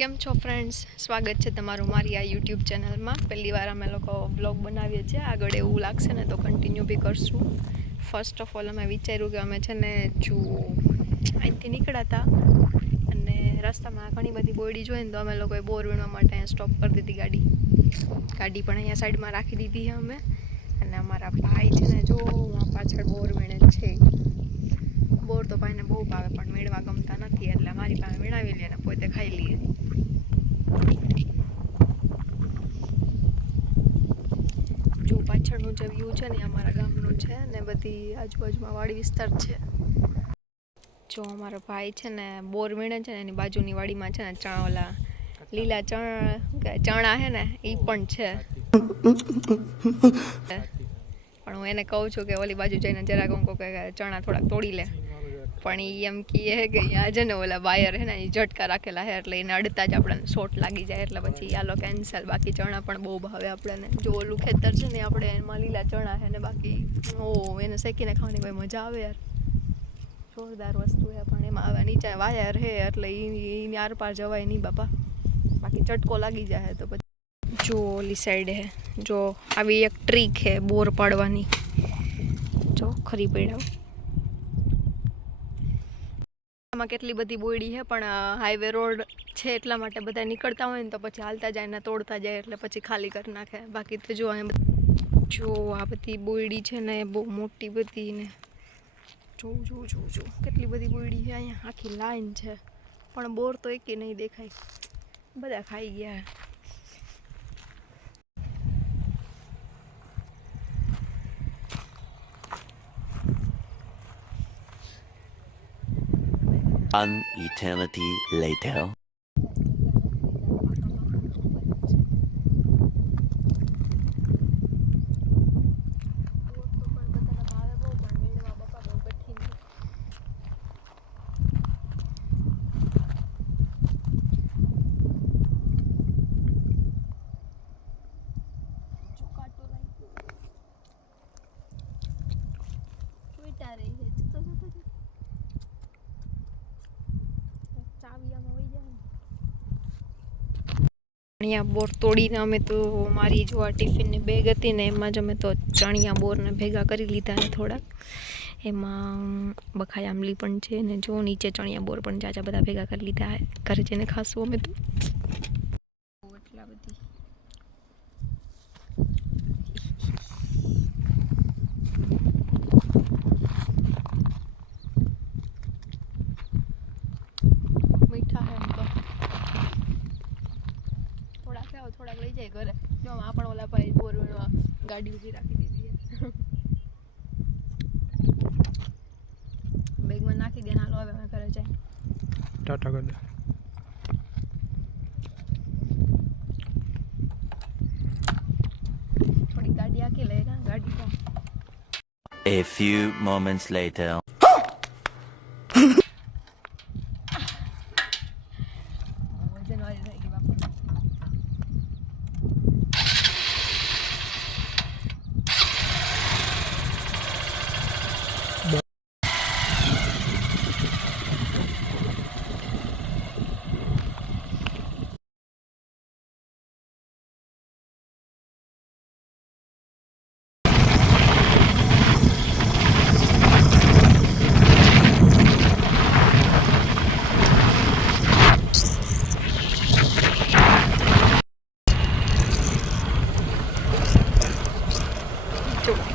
કેમ છો ફ્રેન્ડ્સ, સ્વાગત છે તમારું મારી આ યુટ્યુબ ચેનલમાં. પહેલી વાર અમે લોકો બ્લોગ બનાવીએ છીએ. આગળ એવું લાગશે ને તો કન્ટિન્યુ બી કરશું. ફર્સ્ટ ઓફ ઓલ અમે વિચાર્યું કે અમે છે ને અહીંથી નીકળ્યા હતા અને રસ્તામાં ઘણી બધી બોયડી જોઈને તો અમે લોકોએ બોર વીણવા માટે અહીંયા સ્ટોપ કરી દીધી ગાડી પણ અહીંયા સાઈડમાં રાખી દીધી છે અમે. અને અમારા ભાઈ છે ને જો પાછળ બોર વીણે છે. બોર તો ભાઈને બહુ ભાવે પણ વીણવા ગમતા નથી એટલે મારી પાસે વીણાવી લે અને પોતે ખાઈ લઈએ. જો પાછળનું જે વ્યૂ છે ને અમારા ગામનું છે ને બધી આજુબાજુમાં વાડી વિસ્તાર છે. જો અમારો ભાઈ છે ને બોર વીણે છે ને એની બાજુની વાડીમાં છે ને ઓલા લીલા ચણા છે ને એ પણ છે. પણ હું એને કહું છું કે ઓલી બાજુ જઈને જરાક હું કે ચણા થોડાક તોડી લે, પણ એ એમ કહે કે અહીંયા છે ને ઓલા વાયર છે ને એ ઝટકા રાખેલા છે એટલે એને અડતા જ આપણને શોટ લાગી જાય એટલે પછી આલો કેન્સલ. બાકી ચણા પણ બહુ ભાવે આપણને. જો ઓલું ખેતર છે ને આપણે એમાં લીલા ચણા છે ને બાકી એને શેકીને ખાવાની કોઈ મજા આવે યાર, જોરદાર વસ્તુ છે. પણ એમાં આવે નીચે વાયર છે એટલે એ આર પાર જવાય નહીં બાપા, બાકી ચટકો લાગી જાય. તો પછી જો ઓલી સાઈડ હે જો આવી એક ટ્રીક છે બોર પાડવાની, જો ખરી પડ્યા આમાં કેટલી બધી બોયડી છે. પણ હાઈવે રોડ છે એટલા માટે બધા નીકળતા હોય ને તો પછી હાલતા જાય ને તોડતા જાય એટલે પછી ખાલી કરી નાખે. બાકી તો જો આ બધી બોયડી છે ને બહુ મોટી બધી ને જો કેટલી બધી બોયડી છે અહીંયા, આખી લાઈન છે. પણ બોર તો એકે નહીં દેખાય, બધા ખાઈ ગયા. An eternity later. ચણિયા બોર તોડીને અમે તો મારી જો આ ટિફિનની બેગ હતી ને એમાં જ અમે તો ચણિયા બોરને ભેગા કરી લીધા ને થોડાક. એમાં બખાઈ આંબલી પણ છે ને જો નીચે ચણિયા બોર પણ જાજા બધા ભેગા કરી લીધા. ઘરે જઈને ખાશું અમે તો. એટલા બધી મીઠા હે એમ તો. થોડાક લઈ જાય ઘરે. જો આ પણ ઓલા ભાઈ બોર વીણવા ગાડી ઊભી રાખી દીધી છે. બેગમાં નાખી દે. હાલો હવે અમે ઘરે જાય. ટાટા કરી દે. થોડી ગાડી આખી લઈ જા ગાડી તો. A few moments later. વજન વાળી થઈ ગઈ બાપા.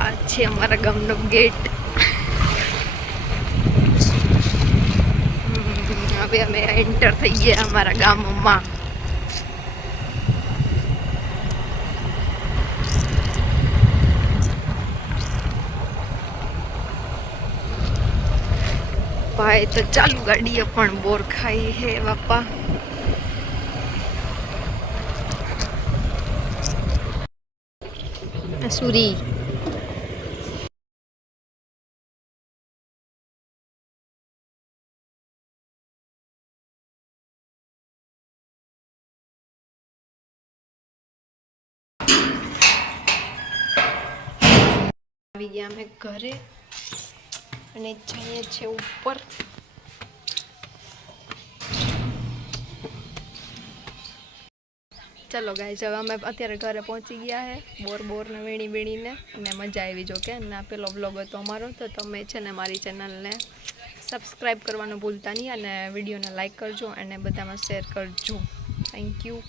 આ છે અમારા ગામનો ગેટ. હવે અમે એન્ટર થઈ ગયા અમારા ગામમાં. ભાઈ તો ચાલુ ગાડીએ પણ બોર ખાઈ હે બાપા. સુરી આવી ગયા અમે ઘરે અને જઈએ છીએ ઉપર. ચલો ગાઈસ હવે અમે અત્યારે ઘરે પહોંચી ગયા છે બોર ને વીણીને અને મજા આવી જો કે અને આ પેલો વ્લોગ હતો અમારો તો તમે છે ને મારી ચેનલને સબસ્ક્રાઈબ કરવાનું ભૂલતા નહીં અને વિડીયોને લાઈક કરજો અને બધામાં શેર કરજો થેન્ક યુ